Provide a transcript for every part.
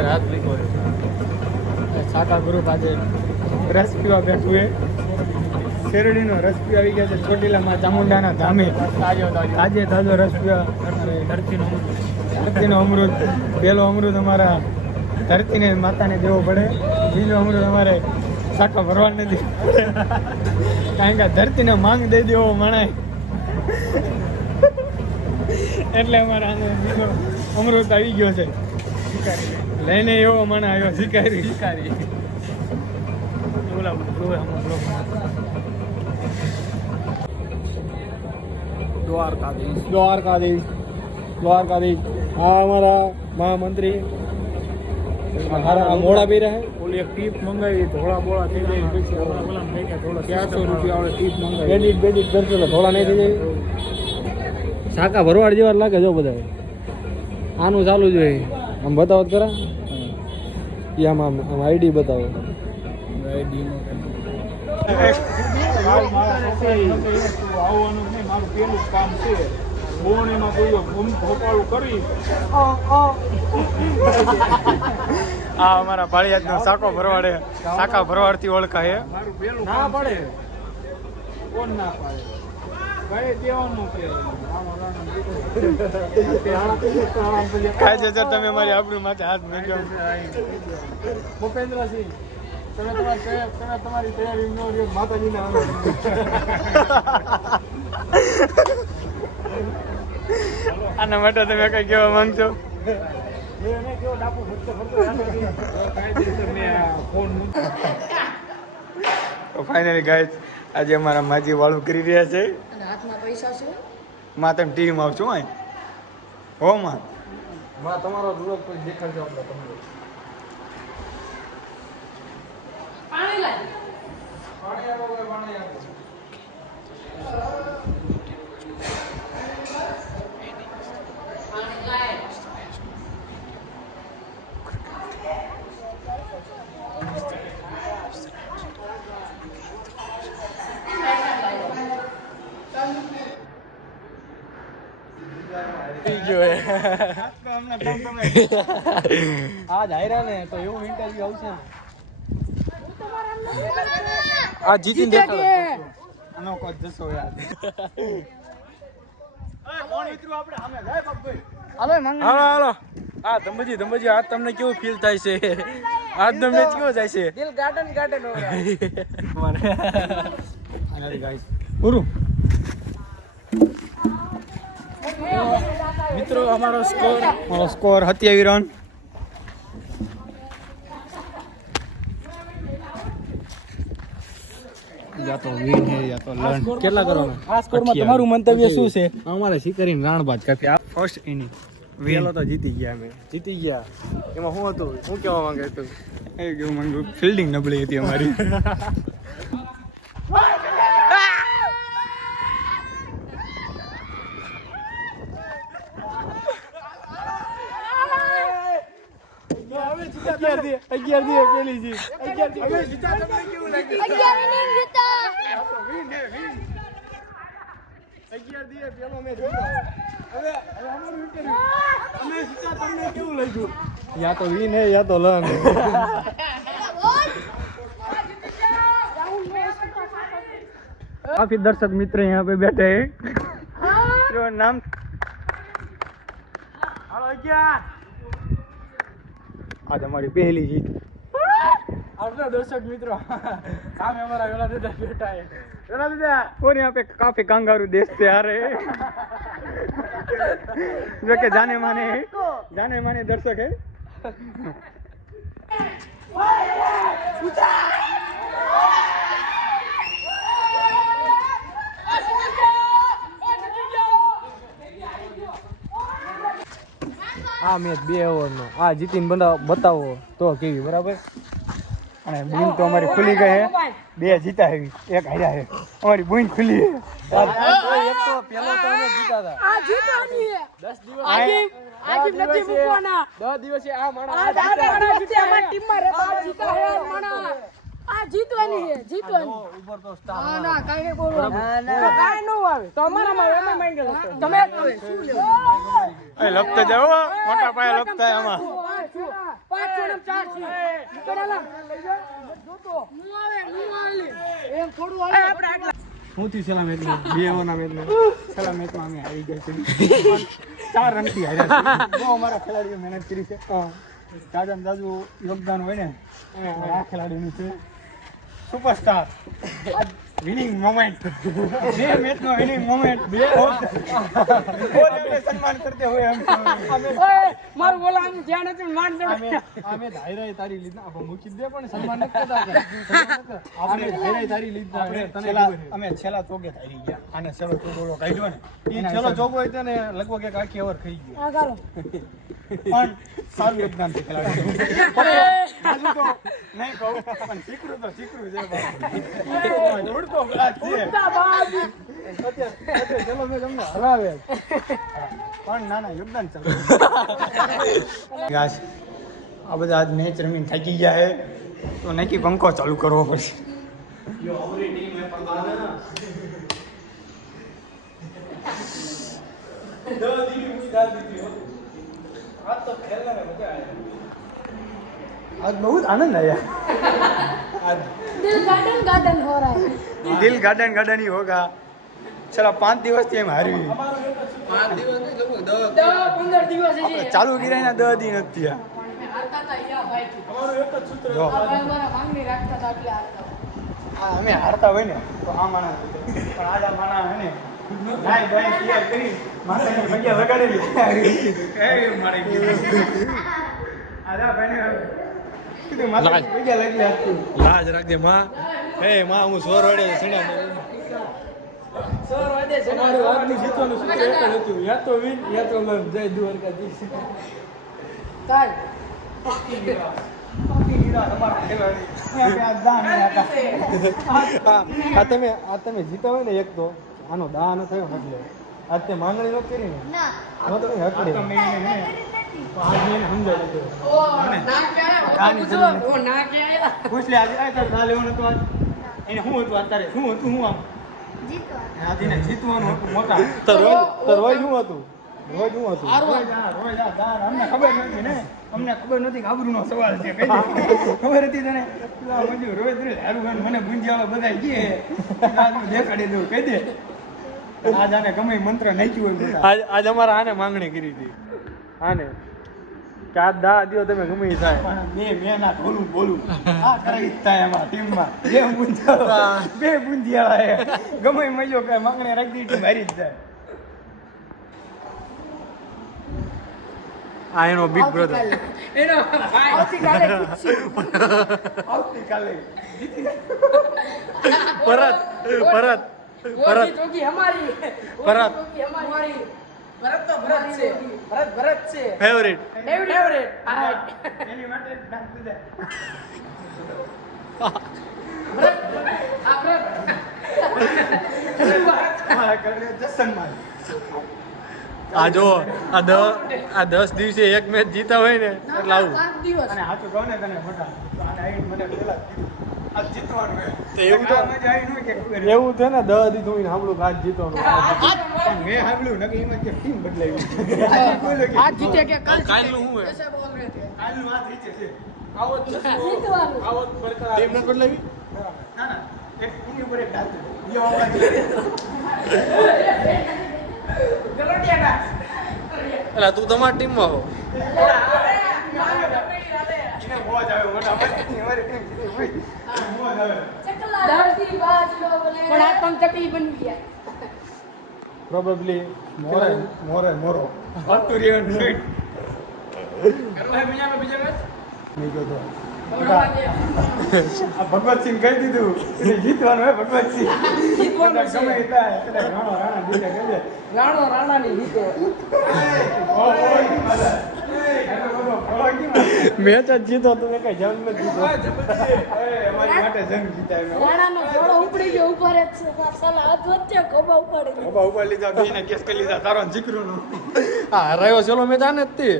રાત લીધો સાકા ગ્રુપ આજે રસ પીવા બેઠું એ શેરડીનો રસ પીવા આવી ગયા છે ચોટીલામાં ચામુંડાના ધામે તાજે તાજો રસ પીવા ધરતીનો અમૃત પહેલો અમૃત અમારા ધરતીને માતાને દેવો પડે બીજો અમૃત અમારે સાકા ભરવાડ નથી કારણ કે ધરતીને માંગ દઈ દેવો મણાય એટલે અમારા બીજો અમૃત આવી ગયો છે લઈને એવો મને આવ્યો શિકારી દ્વારકાધીશ હા અમારા મહામંત્રી મોડા પી રહ્યા ઓલી એક ટીપ મંગાવી ધોળા બોળા થઈ જાય પછી ₹400 વાળે ટીપ મંગાવી બેડિટ કરશો એટલે ધોળા નહીં થઈ જાય સાકા ભરવાડ જેવા લાગે જો બધા આનું ચાલુ જ હોય આમ બતાવો ખરા આમ આઈડી બતાવો આવવાનું નહીં મારું પેલું કામ છે બોણીમાં ભોપાળું કરી આ અમારા ભાળિયાદનો સાકા ભરવાડથી ઓળખાય મારું પેલું ના પડે કોણ ના પાડે તમે મારી આબરૂ માથે હાથ મૂક્યો ભૂપેન્દ્રસિંહ તમે તમારી તૈયારી ન રહ્યો માતાજીને આના માટે તમે કઈ કહેવા માંગશો ફાઇનલી ગાઈસ આજે અમારા માજી વાળું કરી રહ્યા છે માં તમે ટીવીમાં આવશો હો માં તમારો રૂપ કોઈ દેખાડજો આપણે તમને આજ હાર્યા ને તો એવું ઇન્ટરવ્યુ આવશે આ જીતી આનો કોઈ જશો યાર હાલો આ ધંબજી આજ તમને કેવું ફીલ થાય છે આજ તમને કેવો જાય છે દિલ ગાર્ડન ગાઈસ મિત્રો અમારો સ્કોર 27 રન યા તો વિન હે યા તો લર્ન કેટલા કરવાના આ સ્કોરમાં તમારું મંતવ્ય શું છે અમારે શિકારીને રાણબાજ કાફી આ ફર્સ્ટ ઇનિંગ વેલો તો જીતી ગયા એમાં શું હતું શું કહેવા માંગે તું એ કેવું માંગુ ફિલ્ડિંગ નબળી હતી અમારી અગિયાર પેલી જી 11 હવે જીતા તમને કેવું લાગે 11 નહીં જીતા 11 દીએ પેલો મેચ જીતો હવે અમારું ઇન્ટરવ્યુ અમે જીતા તમને કેવું લાગ્યું યા તો વિન હે યા તો લર્ન काफी दर्शक मित्र यहाँ पे बैठे हैं जो नाम आज हमारी पहली जीत अपना दर्शक मित्रों सामने हमारा वेला दादा बैठा है वेला दादा और यहाँ पे काफी कांगारू देश से आ रहे हैं जो कि जाने माने दर्शक है આ મેચ 2 ઓવરનો આ જીતીને બતાવો તો કેવી બરાબર અને બુન તો અમારી ખુલી ગઈ હે 2 જીતા હે 1 હાર્યા હે અમારી બુન ખુલી હે એક તો પેલો તો અમે જીતા હતા આ જીતાની હે 10 દિવસ આજે નથી મૂકવાના 10 દિવસે આ માણા જીતે અમારી ટીમમાં રહેતા જીતા હે માણા આ જીતવાની હે જીતવાની ઉપર તો સ્ટાર ના કાઈ બોલવા ના કાઈ નો આવે તો અમારામાં એમે માંગે તમે શું લેવો એ લપતા જાઓ મોટા પાયા લપતા આમાં 5 હું થી છેલ્લા મેચમાં 2 ઓવરના મેચમાં છેલ્લા મેચમાં અમે હારી ગયા છે 4 રનથી હાર્યા છે બહુ અમારા ખેલાડીઓ મહેનત કરી છે દાદા ને દાદુ યોગદાન હોય ને આ ખેલાડીનું છે સુપરસ્ટાર વિનિંગ મોમેન્ટ 2 મેચમાં વિનિંગ મોમેન્ટ 2 સન્માન કરતે હોય મારું બોલા આમ ધ્યાન હતું માન અમે ધાયરાય તારી લીધા આપણે મૂકી દે પણ સન્માન ન કરતા આપણે ધાયરાય તારી લીધા અમે છેલ્લા ચોકે ધારી ગયા આને છેલ્લો ચોગો કાઢ્યો ને એ છેલ્લો ચોગો હતો ને લગભગ એક આખી ઓવર થઈ ગયો આ ગાલો પણ સારું યોગદાન છે ખેલાડી હજુ તો નહીં કહું પણ શીખરું છે ઉડતો ગ્લાસ છે અત્યારે ચલો મેં તમને હરાવે પણ ના યોગદાન ચાલુ આ બધા આજ મેચ રમીને થાકી ગયા છે તો નક્કી પંખો ચાલુ કરવો પડશે आज बहुत आनंद आया आज दिल गार्डन गार्डन हो रहा है दिल गार्डन गार्डन ही होगा चला 5 દિવસ થી એમ હારી 5 દિવસ નહીં લગભગ 10-15 દિવસ છે ચાલુ ગિરાયના 10 દી નથી આ હારતા હતા યા ભાઈ અમારું એક જ સૂત્ર જો આ ભાઈ મારા માંગણી રાખતા હતા એટલે હારતા આ અમે હારતા હોય ને તો આ માણા પણ આજ આ માણા હે ને નાઈ ભાઈ ક્લિયર કરી માતાની ભગ્યા વગાડેલી એ મારી આજા ભાઈને કીધું માતાની ભગ્યા લાગી આપતી લાજ રાખજે માં હે માં હું સોર વડે સણા સર વાદે છે અમારું આજનું જીતવાનું સૂત્ર એક જ હતું યા તો વિન યા તો લન જય દ્વારકાધીશ કાલ પક્કી હીરા તમારા ખેલાડી આ દાન આ તમે જીતા હોય ને એક તો આનો દાન થયો એટલે આજ તે માંગણી નથી કરી ને ના આ તો હકડી તો મેં એને આજ મેં સમજાવી દીધું ઓ ના કે દાનની જરૂર નથી. ઓ ના કે આયા પૂછ લે આજે આ તાર ના લેવાનું હતું આજ એને શું હતું અત્યારે શું હતું હું આમ આદિને જીતવાનું હતું મોટા તો રોજ શું હતું રોજ શું હતું રોજ આ દાન અમને ખબર નથી ને અમને ખબર નથી કે આબરૂનો સવાલ છે કઈ ખબર હતી તને મંજુ રોજ હારું મને ગુંજાવા બધા ગયે આજનું દેખાડી દઉં કહી દે આજ આને ગમે મંત્ર નાખ્યું હોય આજ અમારા આને માંગણી કરી હતી આને કે આ દા દિયો તમે ગમે ઈ થાય પણ મેં ના બોલું આ કરાવી જ થાય એમાં ટીમમાં બે બુંદિયાળા ગમે મજો કઈ માંગણી રાખી દીધી મારી જ જાય આ એનો બિગ બ્રધર એનો આવતીકાલે આવતીકાલે પરત वो जोगी हमारी भरत। जोगी हमारी भरत तो भरत से भरत से ફેવરિટ फेवरेट એની માટે નાખ દીધા મારા ઘરે જસનમાં આ જો આ 10 દિવસે એક મેચ જીતા હોય ને એટલે આવું 7 દિવસ અને હાચું કહું ને તને મોટા તો આને આવીને મને પેલા કીધું આજ જીતવાનું હે તો એવું તો- આ મજા આવી ન કે ખબર એવું છે ને 10 દી જોઈને સાંભળું કે આજ જીતવાનું પણ મેં સાંભળ્યું ને કે એમાં કે ટીમ બદલાવી બોલો કે आज जीते क्या कल કાલનું શું હે ऐसे बोल रहे थे કાલનું આ રીતે છે આવો જ જીતવાનું આવો જ બરકરાર ટીમ નથી બદલાવી ના ના એક એની ઉપર એક ડાલ યો અવાજ गलोटिया का એટલે તું તમારી ટીમમાં હો એને મોજ આવે મોટા ભાઈ અમારી ટીમ જીતી ભાઈ મોજ આવે धरती बाज लो बोले પણ આ તમ ચકી બની ગયા પ્રોબેબલી મોરો અતુરિયન સ્વીટ નહીં ગયો તો આ ભગવતસિંહ કહી દીધું એટલે જીતવાનું હે ભગવતસિંહ જીતવાનું છે. ગમે ત્યાં એટલે રાણા દીધે કહી દે રાણો રાણાની જીતે મેચ જ જીતો તમે કઈ જંગ નથી જીતો અમારી માટે જંગ જીતાય રાણાનો ઘોડો ઉપડી ગયો ઉપર જ છે સાલા હાથ વચ્ચે ખોબા ઉપાડી ગયો બાબા ઉપર લીધા બેને કેસ કરી લીધા તારો જીકરુંનું હા હરાયો ચલો મેચ આને જ તે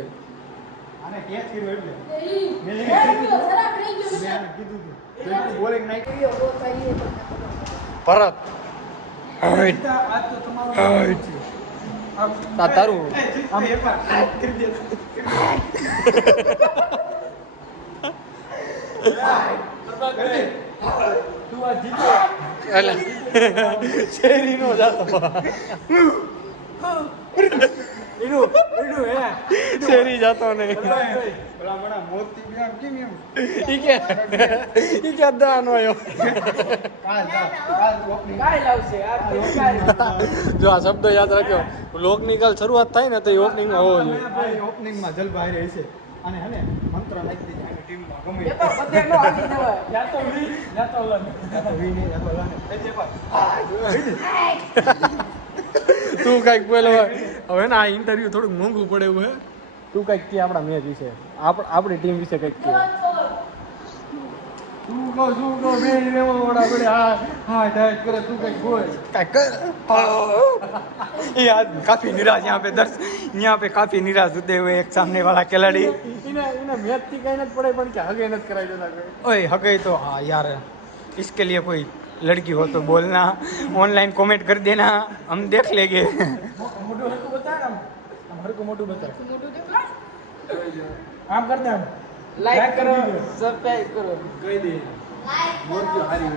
આને કેસ કર્યો એટલે ઈ મેં રહી ગયો જરાક રહી ગયો મેં આને કીધું હતું બોલિંગ નાખી ગયો બહુ કહીએ તો ભરત આજ તો તમારો તારું આમ એકવાર કરી દે તું આ જીત્યો. એટલે શેરીનો જાતો એનું હે શેરી જાતો નહીં પેલા મણા મોતી બી આમ કેમ એમ ઈ કે દાન હોય કાલ ઓપનિંગ કાંઈ લાવશે આ કાંઈ જો આ શબ્દ યાદ રાખ્યો લોકની કાલ શરૂઆત થાય ને તો એ ઓપનિંગ હોવો જોઈએ ઓપનિંગમાં જલભાઈ રહે છે અને હે ને મંત્ર નાખી દીધી આની ટીમમાં ગમે એ તો બધે નો આવી જવાય યા તો વી યા તો લન યા તો વી ને યા તો લન એ જે તું કાંઈક બોલ હવે ને આ ઇન્ટરવ્યુ થોડુંક મોંઘું પડે એવું હે તું કાંઈક કે આપણા મેચ વિશે આપણી ટીમ વિશે કંઈક કે તું કહો બે રેવા વડા પડે હા ડાયટ કરે તું કઈ બોલ કાંઈક કર ये आज काफी निराश यहाँ पे यहाँ पे काफी निराश होते हुए एक सामने वाला खिलाड़ी એને મેચ થી કઈ નથી પડે પણ કે હગે નથી કરાઈ દેતા કોઈ ओए हगे तो हाँ यार इसके लिए कोई लड़की हो तो बोलना ऑनलाइन कमेंट कर देना हम देख लेंगे મોટું હરકું બતાડ આમ હરકું મોટું બતાડ મોટું દેખાય આમ કરતે આમ લાઈક કરો સબસ્ક્રાઇબ કરો કહી દે બોલ જો હારી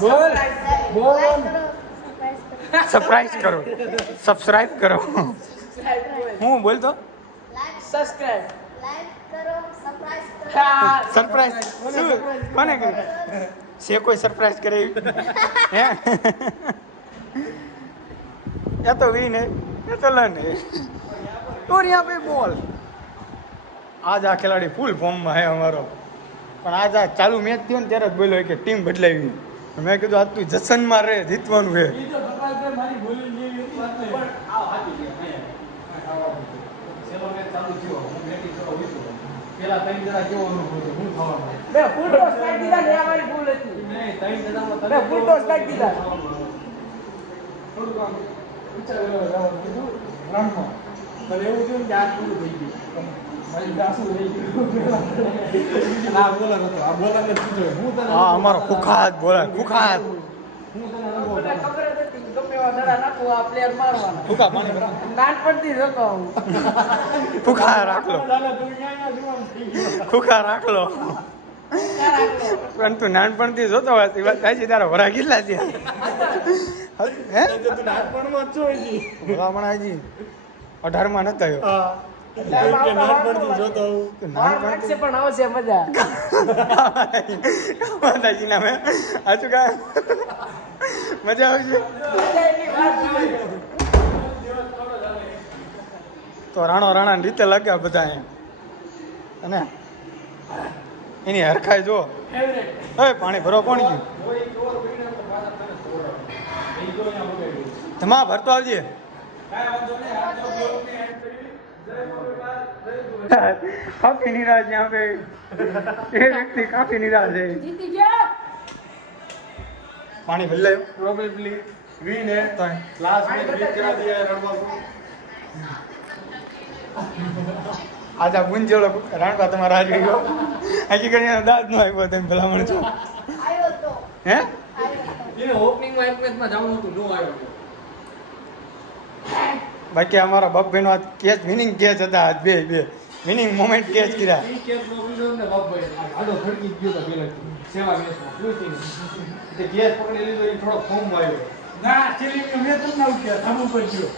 બોલ બોલ सरप्राइज करो सब्सक्राइब करो हूँ बोल तो સબસ્ક્રાઇબ सरप्राइज કોને કરે से कोई सरप्राइज करे हैं या तो विन है या तो लन है और यहाँ पे बॉल आज આ ખેલાડી ફૂલ ફોર્મમાં હે અમારો પણ આજ આ ચાલુ મેચ થયો ને ત્યારે જ બોલ્યો કે ટીમ બદલાવી મેં કીધું આજ તું જશનમાં રહે જીતવાનું છે ઈ તો સફાઈ મારી બોલી જેવી હતી વાત નહીં પણ આવ હાથી ગયા સેલો મેચ ચાલુ થયો હું બેટિંગ કરવા ઉઠ્યો પેલા ત્રણ જણા કેવો અનુભવ હતો હું થવાનું બે ફૂલ ટોસ કાઢી દીધા ને આ મારી ભૂલ હતી નહીં ત્રણ જણામાં બે ફૂલ ટોસ કાઢી દીધા થોડુંક આમ વિચારેલો જવાનું કીધું રનમાં પણ એવું થયું ને કે આજ પૂરું થઈ ગયું મારી દાસુ રહી ગયું આ બોલર હતો આ બોલરને પૂછો હું તને હા અમારો ખુખાત બોલે ખુખાત હું તને અનુભવ મને ખબર જ હતી કે ગમે એવા દડા નાખો આ પ્લેયર મારવાના ખુખા પાણી ભરા નાનપણથી જ હતો હું ખુખા રાખલો દાદા તું ક્યાં જોવાનું થઈ ગયું ખુખા રાખલો પણ તું નાનપણથી જોતો હોય એ વાત થાય છે તારા વરા કેટલા છે હે તું નાનપણમાં જ છો હજી ભલામણ હજી 18 માં નતો આવ્યો હા કે નાનપણથી જોતો હું વાર લાગશે પણ આવશે મજા માતાજી નામે આચું કા મજા આવશે મજા એની વાત જોઈ તો રાણા રીતે લાગ્યા બધા એમ અને એની હરખાઈ જો હવે પાણી ભરો કોણ ગયું તમા ભરતો આવજે काफी निराश यहाँ पे ये व्यक्ति काफी निराश है જીતી ગયા पानी बदलायो प्रोबेबली विन है तो लास्ट में बीट करा दिया है रणबा को आज आप गुंजेलो राणबा तुम्हारा आज गयो हकीकत में दाद नो આવ્યો તેમ ભલામણ છો આયો તો હે એને ઓપનિંગ માં એક મેચમાં જવાનું હતું નો આવ્યો બાકી અમારા બાપ ભાઈનો આજ કેચ વિનિંગ કેચ હતા આજ બે વિનિંગ મોમેન્ટ કેચ કર્યા ઈ કેચ નો વિન્ડો ને બાપભાઈ આડો ફડકી ગયો તો પેલા સેવા મેચમાં પૂછીને તે કેચ પકડી લીધો એ થોડો ફોર્મ માં આવ્યો ના ચેલિંગ મેચ જ ના ઉઠ્યા સામુ પર ગયો